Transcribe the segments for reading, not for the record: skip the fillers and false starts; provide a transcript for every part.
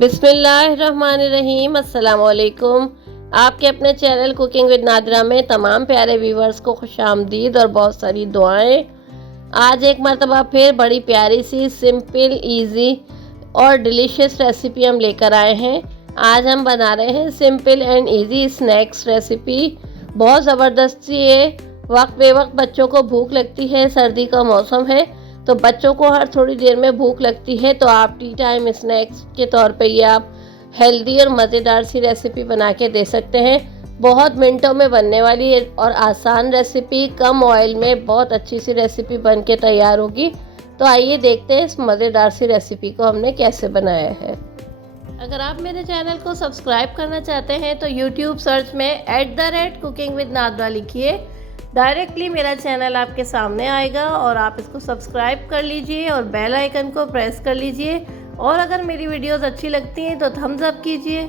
बिस्मिल्लाहिर्रहमानिर्रहीम। अस्सलाम वालेकुम। आपके अपने चैनल कुकिंग विद नादिरा में तमाम प्यारे व्यूवर्स को खुशामदीद और बहुत सारी दुआएं। आज एक मरतबा फिर बड़ी प्यारी सी सिंपल इजी और डिलीशियस रेसिपी हम लेकर आए हैं। आज हम बना रहे हैं simple and easy snacks recipe. बहुत ज़बरदस्त सी है। वक्त बेवक्त बच्चों को भूख लगती है, सर्दी का मौसम है तो बच्चों को हर थोड़ी देर में भूख लगती है, तो आप टी टाइम स्नैक्स के तौर पे ये आप हेल्दी और मज़ेदार सी रेसिपी बना के दे सकते हैं। बहुत मिनटों में बनने वाली और आसान रेसिपी, कम ऑयल में बहुत अच्छी सी रेसिपी बन के तैयार होगी। तो आइए देखते हैं इस मज़ेदार सी रेसिपी को हमने कैसे बनाया है। अगर आप मेरे चैनल को सब्सक्राइब करना चाहते हैं तो यूट्यूब सर्च में @कुकिंग विद नादिरा लिखिए। डायरेक्टली मेरा चैनल आपके सामने आएगा और आप इसको सब्सक्राइब कर लीजिए और बेल आइकन को प्रेस कर लीजिए। और अगर मेरी वीडियोस अच्छी लगती हैं तो थम्स अप कीजिए।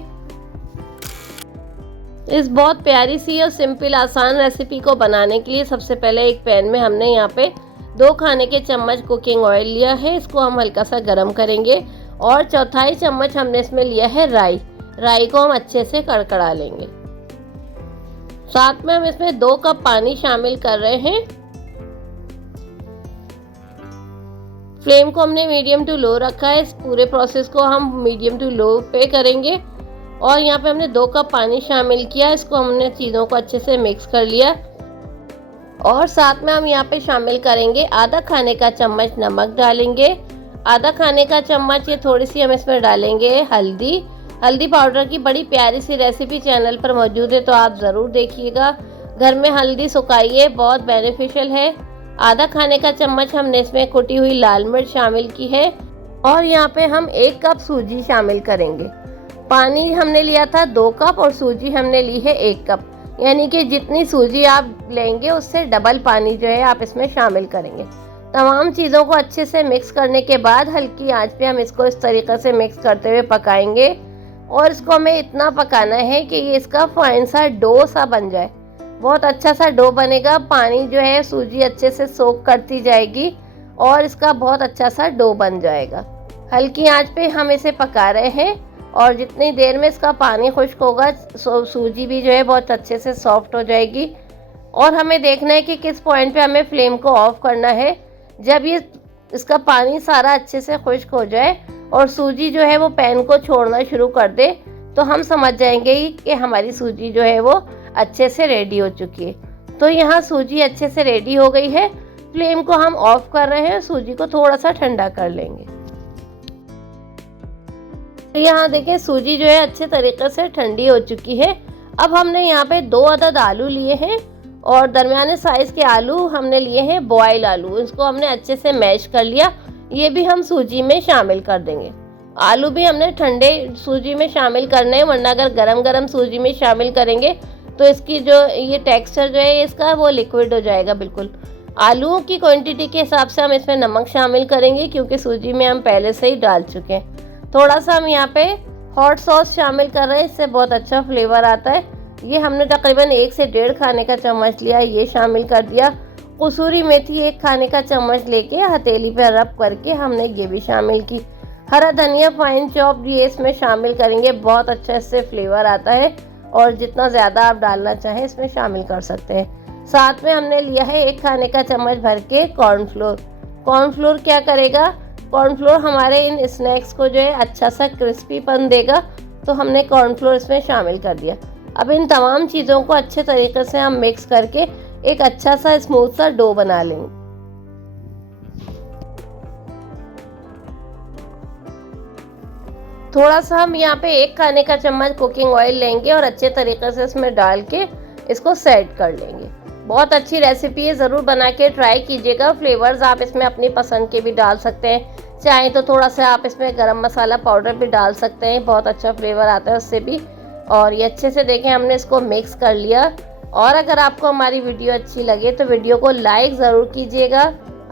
इस बहुत प्यारी सी और सिंपल आसान रेसिपी को बनाने के लिए सबसे पहले एक पैन में हमने यहाँ पे 2 खाने के चम्मच कुकिंग ऑयल लिया है। इसको हम हल्का सा गर्म करेंगे और 1/4 चम्मच हमने इसमें लिया है राई को हम अच्छे से कड़कड़ा लेंगे। साथ में हम इसमें 2 कप पानी शामिल कर रहे हैं। फ्लेम को हमने मीडियम टू लो रखा है। इस पूरे प्रोसेस को हम मीडियम टू लो पे करेंगे। और यहाँ पे हमने 2 कप पानी शामिल किया। इसको हमने चीज़ों को अच्छे से मिक्स कर लिया। और साथ में हम यहाँ पे शामिल करेंगे आधा खाने का चम्मच नमक डालेंगे। आधा खाने का चम्मच ये थोड़ी सी हम इसमें डालेंगे हल्दी पाउडर की बड़ी प्यारी सी रेसिपी चैनल पर मौजूद है, तो आप ज़रूर देखिएगा। घर में हल्दी सुखाइए, बहुत बेनिफिशियल है। आधा खाने का चम्मच हमने इसमें कुटी हुई लाल मिर्च शामिल की है। और यहाँ पे हम 1 कप सूजी शामिल करेंगे। पानी हमने लिया था 2 कप और सूजी हमने ली है 1 कप, यानी कि जितनी सूजी आप लेंगे उससे डबल पानी जो है आप इसमें शामिल करेंगे। तमाम चीज़ों को अच्छे से मिक्स करने के बाद हल्की आंच पे हम इसको इस तरीके से मिक्स करते हुए पकाएंगे। और इसको हमें इतना पकाना है कि ये इसका फाइन सा डो सा बन जाए। बहुत अच्छा सा डो बनेगा। पानी जो है सूजी अच्छे से सोक करती जाएगी और इसका बहुत अच्छा सा डो बन जाएगा। हल्की आंच पे हम इसे पका रहे हैं और जितनी देर में इसका पानी खुश्क होगा सूजी भी जो है बहुत अच्छे से सॉफ्ट हो जाएगी। और हमें देखना है कि किस पॉइंट पे हमें फ्लेम को ऑफ करना है। जब ये इसका पानी सारा अच्छे से खुश्क हो जाए और सूजी जो है वो पैन को छोड़ना शुरू कर दे, तो हम समझ जाएंगे कि हमारी सूजी जो है वो अच्छे से रेडी हो चुकी है। तो यहाँ सूजी अच्छे से रेडी हो गई है। फ्लेम को हम ऑफ कर रहे हैं, सूजी को थोड़ा सा ठंडा कर लेंगे। तो यहाँ देखें सूजी जो है अच्छे तरीके से ठंडी हो चुकी है। अब हमने यहाँ पे 2 अदद आलू लिए हैं और दरमियाने साइज़ के आलू हमने लिए हैं बॉयल आलू। इसको हमने अच्छे से मैश कर लिया। ये भी हम सूजी में शामिल कर देंगे। आलू भी हमने ठंडे सूजी में शामिल करने हैं, वरना अगर गरम सूजी में शामिल करेंगे तो इसकी जो ये टेक्सचर जो है इसका वो लिक्विड हो जाएगा बिल्कुल। आलूओं की क्वांटिटी के हिसाब से हम इसमें नमक शामिल करेंगे, क्योंकि सूजी में हम पहले से ही डाल चुके हैं। थोड़ा सा हम यहाँ पे हॉट सॉस शामिल कर रहे हैं, इससे बहुत अच्छा फ्लेवर आता है। ये हमने तकरीबन 1 से 1.5 खाने का चम्मच लिया, ये शामिल कर दिया। कसूरी मेथी 1 खाने का चम्मच लेके हथेली पर रब करके हमने ये भी शामिल की। हरा धनिया फाइन चॉप ये इसमें शामिल करेंगे, बहुत अच्छा इससे फ्लेवर आता है और जितना ज़्यादा आप डालना चाहें इसमें शामिल कर सकते हैं। साथ में हमने लिया है 1 खाने का चम्मच भर के कॉर्नफ्लोर क्या करेगा, कॉर्नफ्लोर हमारे इन स्नैक्स को जो है अच्छा सा क्रिस्पीपन देगा, तो हमने कॉर्नफ्लोर इसमें शामिल कर दिया। अब इन तमाम चीज़ों को अच्छे तरीके से हम मिक्स करके एक अच्छा सा स्मूथ सा डो बना लेंगे। थोड़ा सा हम यहाँ पे 1 खाने का चम्मच कुकिंग ऑयल लेंगे और अच्छे तरीके से इसमें डाल के इसको सेट कर लेंगे। बहुत अच्छी रेसिपी है, ज़रूर बना के ट्राई कीजिएगा। फ्लेवर्स आप इसमें अपनी पसंद के भी डाल सकते हैं, चाहे तो थोड़ा सा आप इसमें गरम मसाला पाउडर भी डाल सकते हैं, बहुत अच्छा फ्लेवर आता है उससे भी। और ये अच्छे से देखें हमने इसको मिक्स कर लिया। और अगर आपको हमारी वीडियो अच्छी लगे तो वीडियो को लाइक ज़रूर कीजिएगा।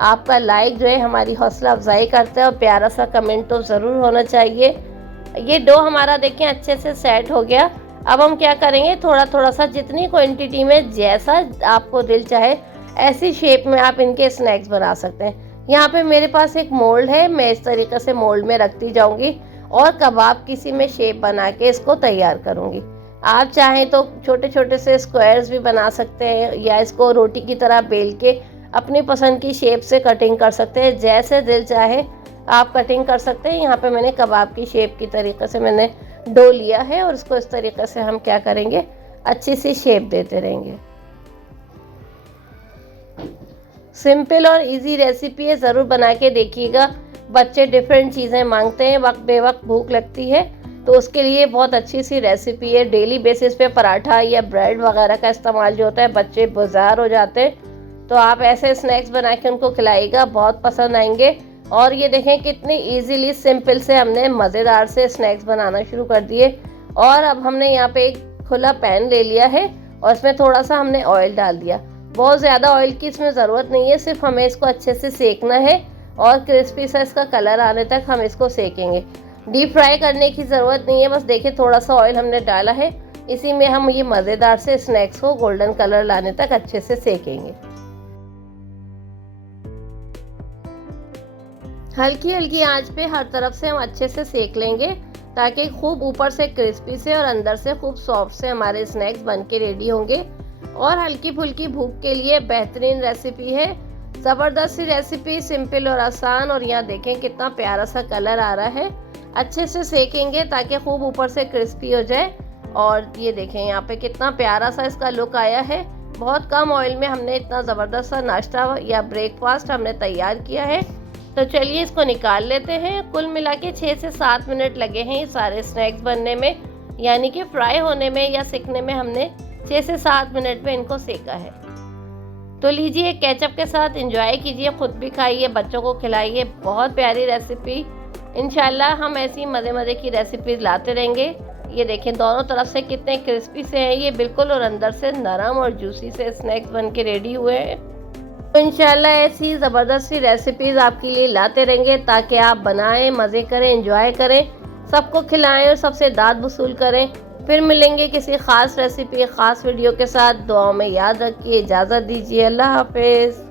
आपका लाइक जो है हमारी हौसला अफजाई करता है और प्यारा सा कमेंट तो ज़रूर होना चाहिए। ये डो हमारा देखें अच्छे से सेट हो गया। अब हम क्या करेंगे, थोड़ा सा जितनी क्वांटिटी में जैसा आपको दिल चाहे ऐसी शेप में आप इनके स्नैक्स बना सकते हैं। यहाँ पे मेरे पास एक मोल्ड है, मैं इस तरीके से मोल्ड में रखती जाऊँगी और कबाब किसी में शेप बना के इसको तैयार करूँगी। आप चाहें तो छोटे छोटे से स्क्वायर्स भी बना सकते हैं या इसको रोटी की तरह बेल के अपनी पसंद की शेप से कटिंग कर सकते हैं। जैसे दिल चाहे आप कटिंग कर सकते हैं। यहाँ पे मैंने कबाब की शेप की तरीके से मैंने डो लिया है और इसको इस तरीके से हम क्या करेंगे, अच्छी सी शेप देते रहेंगे। सिंपल और इजी रेसिपी है, ज़रूर बना के देखिएगा। बच्चे डिफरेंट चीज़ें मांगते हैं, वक्त बेवक्त भूख लगती है, तो उसके लिए बहुत अच्छी सी रेसिपी है। डेली बेसिस पे पराठा या ब्रेड वगैरह का इस्तेमाल जो होता है, बच्चे बाजार हो जाते हैं, तो आप ऐसे स्नैक्स बना के उनको खिलाइएगा, बहुत पसंद आएंगे। और ये देखें कितनी इजीली सिंपल से हमने मज़ेदार से स्नैक्स बनाना शुरू कर दिए। और अब हमने यहाँ पे एक खुला पैन ले लिया है और इसमें थोड़ा सा हमने ऑयल डाल दिया। बहुत ज़्यादा ऑयल की इसमें ज़रूरत नहीं है, सिर्फ हमें इसको अच्छे से सेकना है और क्रिस्पी सा इसका कलर आने तक हम इसको सेकेंगे। डीप फ्राई करने की ज़रूरत नहीं है, बस देखिए थोड़ा सा ऑयल हमने डाला है, इसी में हम ये मज़ेदार से स्नैक्स को गोल्डन कलर लाने तक अच्छे से सेकेंगे। हल्की हल्की आंच पे हर तरफ से हम अच्छे से सेक लेंगे ताकि खूब ऊपर से क्रिस्पी से और अंदर से खूब सॉफ्ट से हमारे स्नैक्स बन के रेडी होंगे। और हल्की फुल्की भूख के लिए बेहतरीन रेसिपी है, ज़बरदस्त सी रेसिपी, सिंपल और आसान। और यहाँ देखें कितना प्यारा सा कलर आ रहा है। अच्छे से सेकेंगे ताकि खूब ऊपर से क्रिस्पी हो जाए। और ये देखें यहाँ पे कितना प्यारा सा इसका लुक आया है। बहुत कम ऑयल में हमने इतना ज़बरदस्त सा नाश्ता या ब्रेकफास्ट हमने तैयार किया है। तो चलिए इसको निकाल लेते हैं। कुल मिला के 6 से 7 मिनट लगे हैं ये सारे स्नैक्स बनने में, यानी कि फ्राई होने में या सेकने में हमने 6 से 7 मिनट में इनको सेका है। तो लीजिए केचप के साथ एंजॉय कीजिए, खुद भी खाइए, बच्चों को खिलाइए। बहुत प्यारी रेसिपी। इंशाल्लाह हम ऐसी मज़े मज़े की रेसिपीज लाते रहेंगे। ये देखें दोनों तरफ से कितने क्रिस्पी से हैं ये बिल्कुल, और अंदर से नरम और जूसी से स्नैक्स बन के रेडी हुए हैं। तो इंशाल्लाह ऐसी ज़बरदस्त सी रेसिपीज़ आपके लिए लाते रहेंगे ताकि आप बनाएं, मज़े करें, एंजॉय करें, सबको खिलाएं और सबसे दाद वसूल करें। फिर मिलेंगे किसी ख़ास रेसिपी, ख़ास वीडियो के साथ। दुआओं में याद रखिए। इजाज़त दीजिए। अल्लाह हाफिज़।